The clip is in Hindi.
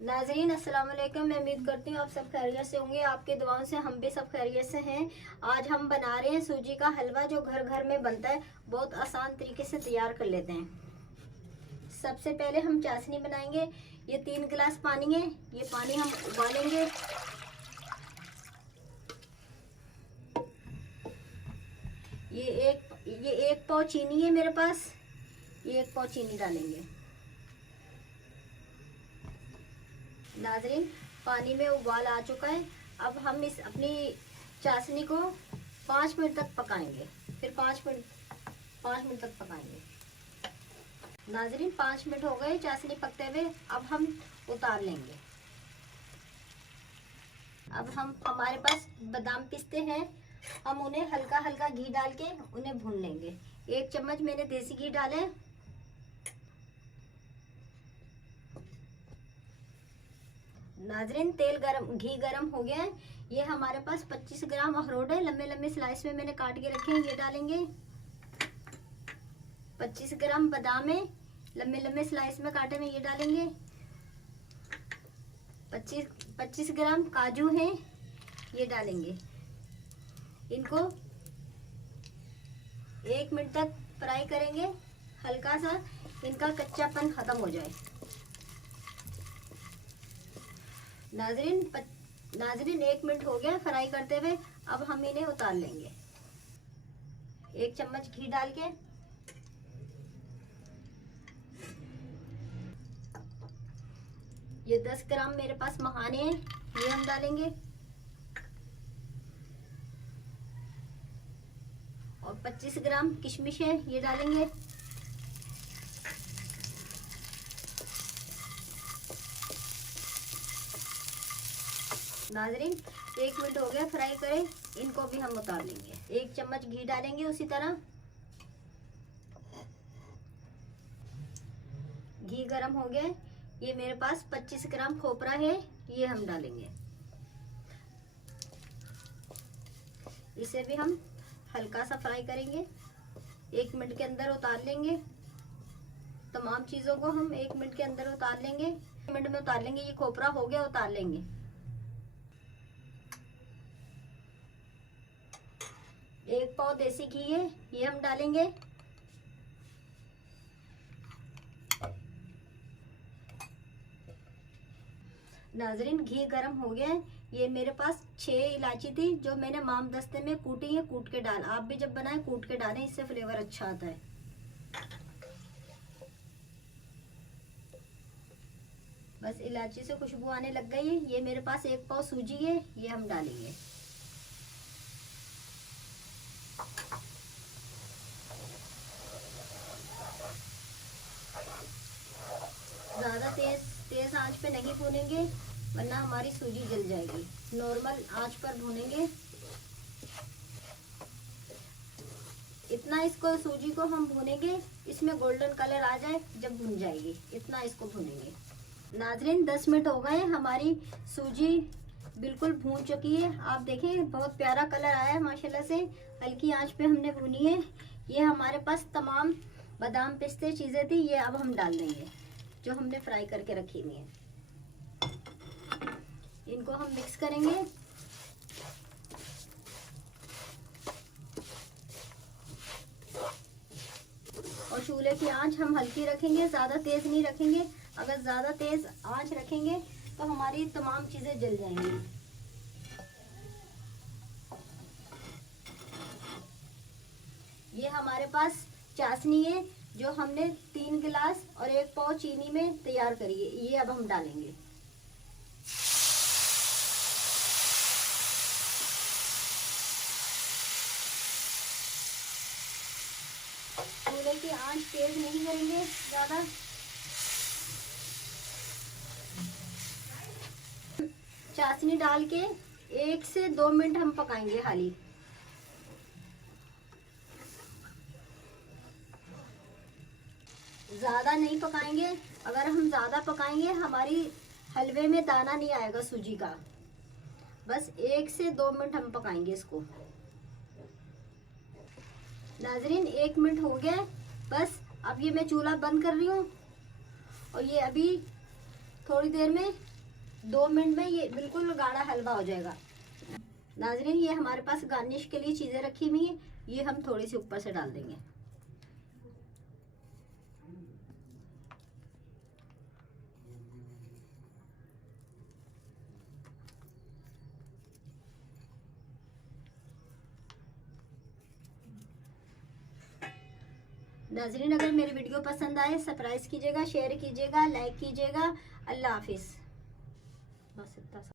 नाजरीन अस्सलाम वालेकुम। मैं उम्मीद करती हूँ आप सब खैरियत से होंगे। आपके दुआओं से हम भी सब खैरियत से हैं। आज हम बना रहे हैं सूजी का हलवा, जो घर घर में बनता है। बहुत आसान तरीके से तैयार कर लेते हैं। सबसे पहले हम चाशनी बनाएंगे। ये 3 गिलास पानी है। ये पानी हम उबालेंगे। ये एक पाव चीनी है मेरे पास। ये 1 पाव चीनी डालेंगे। नाजरीन, पानी में उबाल आ चुका है। अब हम इस अपनी चाशनी को 5 मिनट तक पकाएंगे। फिर 5 मिनट तक पकाएंगे। नाजरीन, 5 मिनट हो गए चाशनी पकते हुए। अब हम उतार लेंगे। अब हमारे पास बादाम पिस्ते हैं। हम उन्हें हल्का हल्का घी डाल के उन्हें भून लेंगे। 1 चम्मच मैंने देसी घी डाले। नाजरीन, घी गरम हो गया है। ये हमारे पास 25 ग्राम अखरोट है, लंबे लंबे स्लाइस में मैंने काट के रखे हैं। ये डालेंगे। 25 ग्राम बादाम है, लंबे लंबे स्लाइस में काटे में। ये डालेंगे। 25 ग्राम काजू हैं। ये डालेंगे। इनको 1 मिनट तक फ्राई करेंगे, हल्का सा इनका कच्चापन खत्म हो जाए। नाजरीन 1 मिनट हो गया फ्राई करते हुए। अब हम इन्हें उतार लेंगे। 1 चम्मच घी डाल के ये 10 ग्राम मेरे पास मखाने हैं। ये हम डालेंगे। और 25 ग्राम किशमिश है। ये डालेंगे। नाजरीन 1 मिनट हो गया फ्राई करे। इनको भी हम उतार लेंगे। 1 चम्मच घी डालेंगे। उसी तरह घी गरम हो गया। ये मेरे पास 25 ग्राम खोपरा है। ये हम डालेंगे। इसे भी हम हल्का सा फ्राई करेंगे। 1 मिनट के अंदर उतार लेंगे। तमाम चीजों को हम 1 मिनट के अंदर उतार लेंगे। 1 मिनट में उतार लेंगे। ये खोपरा हो गया, उतार लेंगे। 1 पाव देसी घी है। ये हम डालेंगे। नाजरीन घी गरम हो गया है। ये मेरे पास 6 इलायची थी, जो मैंने माम दस्ते में कूटी है। कूट के डाल, आप भी जब बनाए कूट के डालें, इससे फ्लेवर अच्छा आता है। बस इलायची से खुशबू आने लग गई है। ये मेरे पास 1 पाव सूजी है। ये हम डालेंगे। ज्यादा तेज आंच पे नहीं भूनेंगे, वरना हमारी सूजी जल जाएगी। नॉर्मल आंच पर भूनेंगे। इतना इसको सूजी को हम भूनेंगे, इसमें गोल्डन कलर आ जाए जब भून जाएगी, इतना इसको भूनेंगे। नाजरीन 10 मिनट हो गए। हमारी सूजी बिल्कुल भून चुकी है। आप देखें बहुत प्यारा कलर आया है माशाल्लाह से। हल्की आंच पे हमने भूनी है। ये हमारे पास तमाम बादाम पिस्ते चीजें थी, ये अब हम डाल देंगे, जो हमने फ्राई करके रखी हुई है। इनको हम मिक्स करेंगे। और चूल्हे की आंच हम हल्की रखेंगे, ज्यादा तेज नहीं रखेंगे। अगर ज्यादा तेज आंच रखेंगे तो हमारी तमाम चीजें जल जाएंगी। ये हमारे पास चाशनी है, जो हमने 3 गिलास और 1 पाव चीनी में तैयार करी है। ये अब हम डालेंगे। चूल्हे की आंच तेज नहीं करेंगे ज्यादा। चाशनी डाल के 1 से 2 मिनट हम पकाएंगे खाली। ज्यादा नहीं पकाएंगे। अगर हम ज्यादा पकाएंगे हमारी हलवे में दाना नहीं आएगा सूजी का। बस 1 से 2 मिनट हम पकाएंगे इसको। नाजरीन 1 मिनट हो गया। बस अब ये मैं चूल्हा बंद कर रही हूँ। और ये अभी थोड़ी देर में 2 मिनट में ये बिल्कुल गाढ़ा हलवा हो जाएगा। नाजरीन, ये हमारे पास गार्निश के लिए चीज़ें रखी हुई हैं, ये हम थोड़ी सी ऊपर से डाल देंगे। नाजरीन, अगर मेरी वीडियो पसंद आए सब्सक्राइब कीजिएगा, शेयर कीजिएगा, लाइक कीजिएगा। अल्लाह हाफिज़। बस इतना।